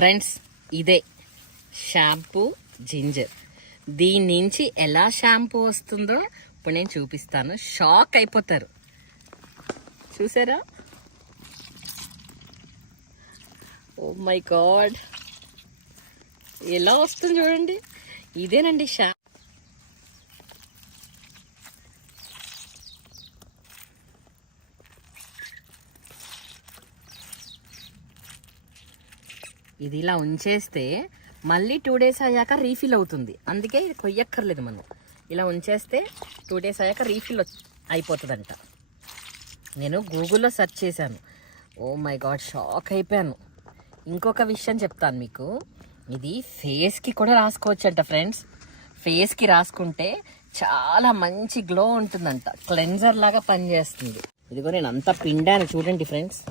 Friends, ఇదే shampoo ginger. దీని నుంచి ఎలా షాంపూ వస్తుందో ఇప్పుడు నేను చూపిస్తాను. షాక్ అయిపోతారు. చూసారా? ఓ మై గాడ్, ఎలా వస్తుంది చూడండి. ఇదేనండి ఇది ఇలా ఉంచేస్తే మళ్ళీ 2 days అయ్యాక రీఫిల్ అవుతుంది. అందుకే ఇది కొయ్యక్కర్లేదు మనం. ఇలా ఉంచేస్తే 2 days అయ్యాక రీఫిల్ అయిపోతుందంట. నేను గూగుల్లో సెర్చ్ చేశాను. ఓ మై గాడ్, షాక్ అయిపోయాను. ఇంకొక విషయం చెప్తాను మీకు. ఇది ఫేస్కి కూడా రాసుకోవచ్చంట ఫ్రెండ్స్. ఫేస్కి రాసుకుంటే చాలా మంచి గ్లో ఉంటుందంట. క్లెన్జర్ లాగా పనిచేస్తుంది. ఇదిగో నేను అంతా పిండాను చూడండి ఫ్రెండ్స్.